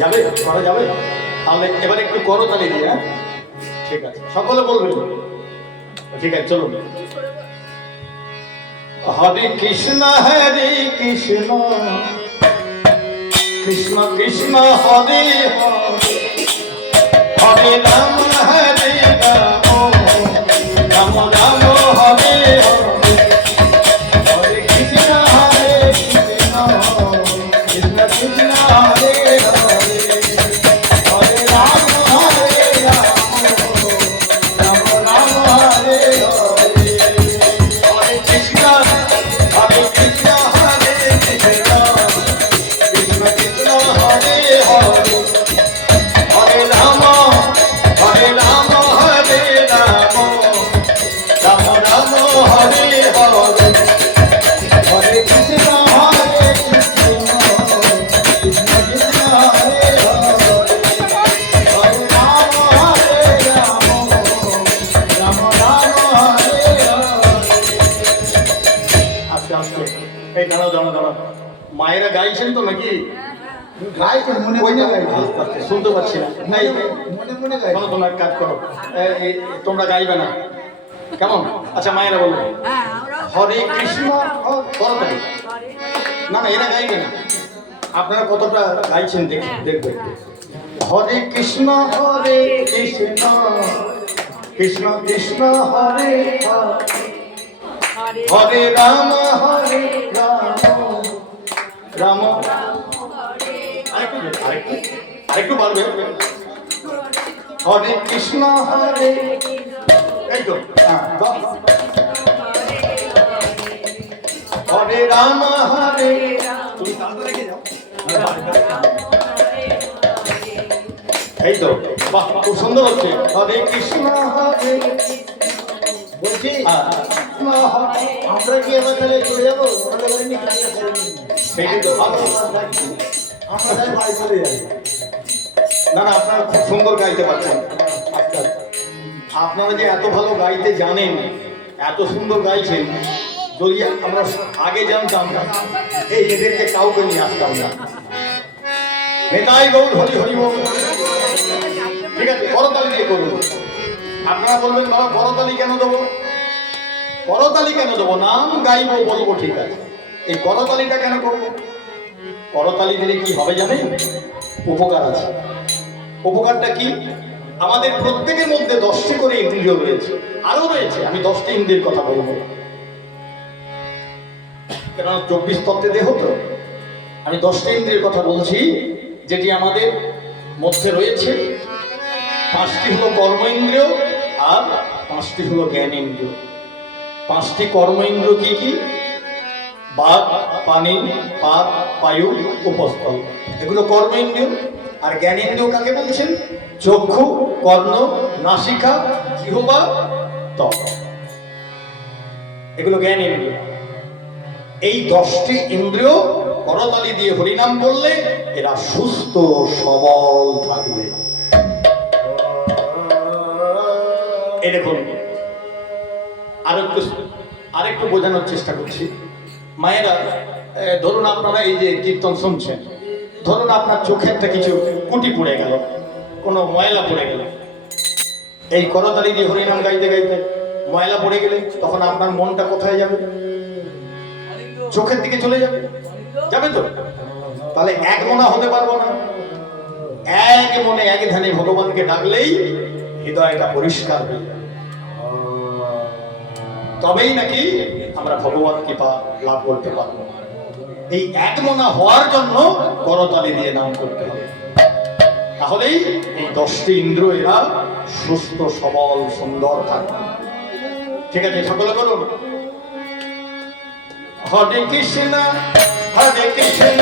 যাবে, করা যাবে? তাহলে এবার একটু করতালি দিয়ে, হ্যাঁ ঠিক আছে, সকলে বলবেন। ঠিক আছে, চলুন। হরে কৃষ্ণ হরে কৃষ্ণ কৃষ্ণ কৃষ্ণ হরে হরে, হরে রাম হরে রাম, রাম রাম হরে হরে, হরে কৃষ্ণ হরে কৃষ্ণ কৃষ্ণ কৃষ্ণ হরে হরে, হরে রাম হরে রাম, রাম রাম হরে হরে, হরে কৃষ্ণ হরে কৃষ্ণ হরে কৃষ্ণ কৃষ্ণ কৃষ্ণ হরে হরে, হরে রাম হরে রাম হরে রাম, রাম রাম হরে হরে, হরে কৃষ্ণ হরে কৃষ্ণ কৃষ্ণ কৃষ্ণ হরে হরে, হরে রাম হরে রাম, রাম রাম হরে হরে। আস্তে আস্তে, এই দাঁড়াও দাঁড়াও দাঁড়াও, মায়েরা গাইছেন তো নাকি? গাইছে মনে ওই মনে না, গাইছে। আস্তে আস্তে, শুনতে পাচ্ছি না। এই, মনে মনে গাইছে। শোনো, তোমরা এক কাজ করো, তোমরা গাইবে না কেমন? আচ্ছা মায়েরা বলো, হরে কৃষ্ণ করতালি। না না, এরা গাইবে না, আপনারা কতটা গাইছেন দেখবে। হরে কৃষ্ণ হরে কৃষ্ণ কৃষ্ণ কৃষ্ণ হরে হরে, হরে রাম হরে রাম, রাম আরেকটু পারবে। হরে কৃষ্ণ হরে, এই তো, হ্যাঁ, হরে রাম হরে, তুমি তালটা রেখে যাও। এই তো, বাহ, খুব সুন্দর হচ্ছে। হরে কৃষ্ণ হরে, বলছি হ্যাঁ, আমরা কি এবার তাহলে চলে যাবো? ওরা বলেনি গাড়িটা করে নিন। সেটাই তো ভালো। আমরা তাই বাড়ি চলে যাবো। না না, আপনারা খুব সুন্দর গাইতে পারছেন। আচ্ছা, আপনারা যে এত ভালো গাইতে জানেন, এত সুন্দর গাইছেন, যদি আমরা আগে জানতাম না, এই এদেরকে কাউকে নিয়ে আসতাম না। নেতাই গৌর হরি হরি বল। ঠিক আছে, করতালি দিয়ে করুন। আপনারা বলবেন বাবা করতালি কেন দেবো? করতালি কেন দেবো? নাম গাইবো, বলবো, ঠিক আছে। এই করতালিটা কেন করবো? করতালি দিলে কি হবে জানেন? উপকার আছে। উপকারটা কি? আমাদের প্রত্যেকের মধ্যে 10টি করে ইন্দ্রিয় রয়েছে, আরো রয়েছে, আমি 10টি ইন্দ্রিয়ের কথা বলবো। কেন 24 তত্ত্বে দেহ তো, আমি 10টি ইন্দ্রিয়ের কথা বলছি, যেটি আমাদের মধ্যে রয়েছে। 5টি হলো কর্ম ইন্দ্রিয়, আর 5টি হলো জ্ঞান ইন্দ্রিয়। 5টি কর্ম ইন্দ্রিয় কি কি? বাক, পানি, পাত, বায়ু, উপস্থল, এগুলো কর্ম ইন্দ্রিয়। আর জ্ঞান ইন্দ্রিয় কাকে বলছেন? চক্ষু, কর্ণ, নাসিকা, জিহ্বা, ত্বক, এগুলো জ্ঞান ইন্দ্রিয়। এই 10টি ইন্দ্রিয় করতালি দিয়ে হরিনাম বললে এরা সুস্থ সবল থাকবে। এই দেখুন, আরেকটু বোঝানোর চেষ্টা করছি। মায়েরা, ধরুন আপনারা এই যে কীর্তন শুনছেন, ধরুন আপনার চোখে একটা কিছু কুটি পড়ে গেল, কোনো ময়লা পড়ে গেল, এই করতালি দিয়ে হরিনাম গাইতে গাইতে ময়লা পড়ে গেলে তখন আপনার মনটা কোথায় যাবে? চোখের দিকে চলে যাবে, যাবে তো? তাহলে এক মনা হতে পারবো না। এক মনে এক ধ্যানে ভগবানকে ডাকলেই হৃদয়টা পরিষ্কার হয়ে যাবে, তবেই নাকি আমরা ভগবান কৃপা লাভ করতে পারবো। এই এক মনা হওয়ার জন্য করতালি দিয়ে নাম করতে হবে, তাহলেই এই 10টি ইন্দ্রিয় এরা সুস্থ সবল সুন্দর থাকবে। ঠিক আছে, সকলে করুন। হরে কৃষ্ণ কৃষ্ণ